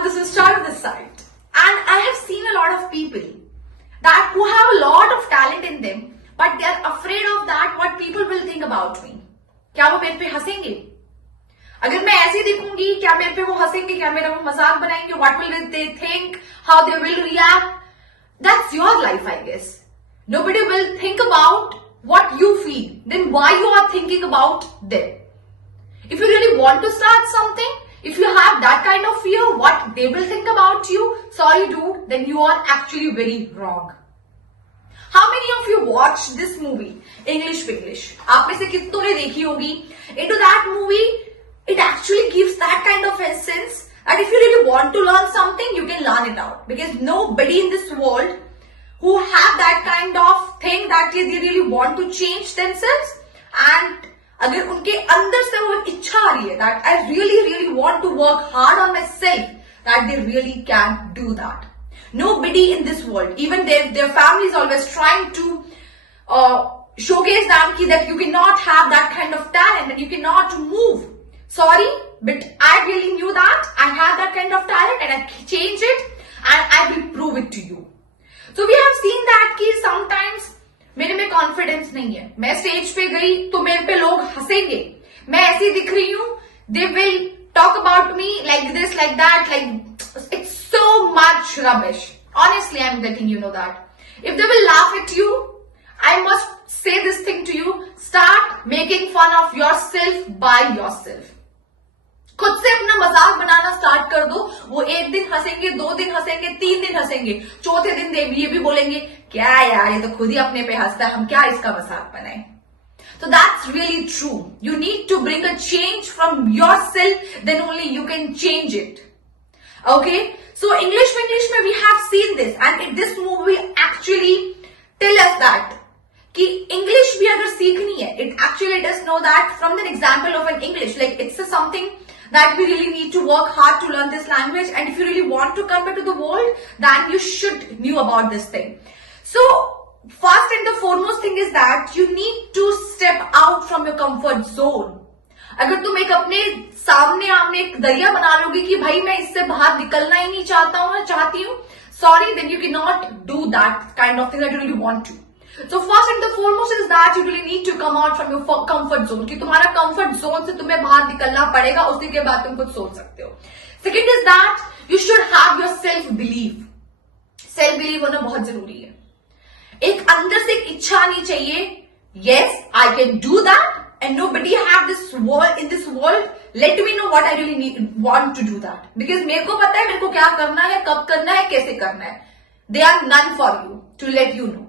everyone, this is Star this side. And I have seen a lot of people that who have a lot of talent in them, but they are afraid of that what people will think about me. क्या वो मेरे पे हंसेंगे? अगर मैं ऐसी दिखूंगी, क्या मेरे पे वो हंसेंगे? क्या मेरा वो मजाक बनाएंगे? What will they think? How they will react? That's your life, I guess. Nobody will think about what you feel. Then why you are thinking about them? If you really want to start something, if you have that kind of fear, what they will think about you, sorry dude, then you are actually very wrong. How many of you watched this movie, English Winglish? आप में से कितनों ने देखी होगी? Into that movie, it actually gives that kind of essence that if you really want to learn something, you can learn it out. Because nobody in this world who have that kind of thing that they really want to change themselves, and अगर उनके अंदर से वो इच्छा आ रही है that I really want to work hard on myself, that they really can do that. Nobody in this world, even their family is always trying to showcase them that you cannot have that kind of talent and you cannot move. Sorry, but I really knew that I had that kind of talent and I changed it and I will prove it to you. So we have seen that कि sometimes मेरे में confidence नहीं है, मैं stage पे गई तो मेरे पे लोग हंसेंगे, मैं ऐसी दिख रही हूँ, they will talk about me like this, like that, like it's so much rubbish. Honestly, I'm letting you know that. If they will laugh at you, I must say this thing to you, start making fun of yourself by yourself. खुद से अपना मजाक बनाना start कर दो, वो एक दिन हंसेंगे, 2 दिन हंसेंगे, 3 दिन हंसेंगे, चौथे दिन ये भी बोलेंगे क्या यार ये तो खुद ही अपने पे हंसता है, हम क्या इसका मजाक बनाएं. So that's really true. You need to bring a change from yourself, then only you can change it. Okay? So English में we have seen this and this movie actually tell us that कि English भी अगर सीखनी है, it actually does know that from the example of an English, like it's something that we really need to work hard to learn this language, and if you really want to come back to the world, then you should know about this thing. So first and the foremost thing is that you need to step out from your comfort zone. अगर तुम एक अपने सामने आमने एक दरिया बना लोगे कि भाई मैं इससे बाहर निकलना ही नहीं चाहता हूँ, चाहती हूँ, sorry, then you cannot do that kind of thing that you really want to. So first and the foremost is that you really need to come out from your comfort zone. कि तुम्हारा comfort zone से तुम्हें बाहर निकलना पड़ेगा, उसी के बाद तुम कुछ सोच सकते हो. Second is that you should have your self belief. Self belief होना बहुत जरूरी है. एक अंदर से एक इच्छा आनी चाहिए. Yes, I can do that, and nobody have this world in this world. Let me know what I really want to do that. Because मेरे को पता है मेरे को क्या करना है, कब करना है, कैसे करना है. They are none for you to let you know.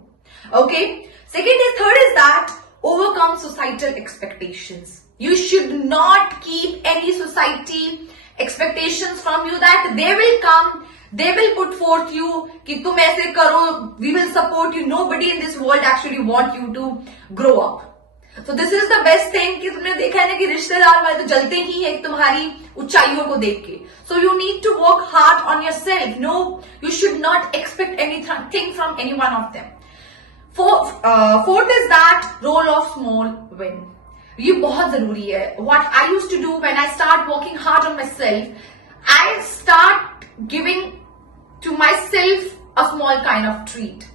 Okay. Third is that overcome societal expectations. You should not keep any society expectations from you that they will come, they will put forth you कि तुम ऐसे करो, we will support you. Nobody in this world actually want you to grow up. So this is the best thing कि तुमने देखा है ना कि रिश्तेदार वाले तो जलते ही हैं तुम्हारी ऊंचाइयों को देख के. So you need to work hard on yourself. No, you should not expect anything from any one of them. Fourth is that role of small win. ये बहुत जरूरी है. What I used to do when I start working hard on myself, I start giving to myself a small kind of treat.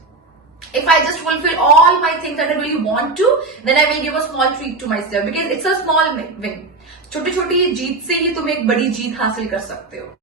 If I just fulfill all my things that I really want to, then I will give a small treat to myself because it's a small win. छोटी छोटी जीत से ही तुम एक बड़ी जीत हासिल कर सकते हो.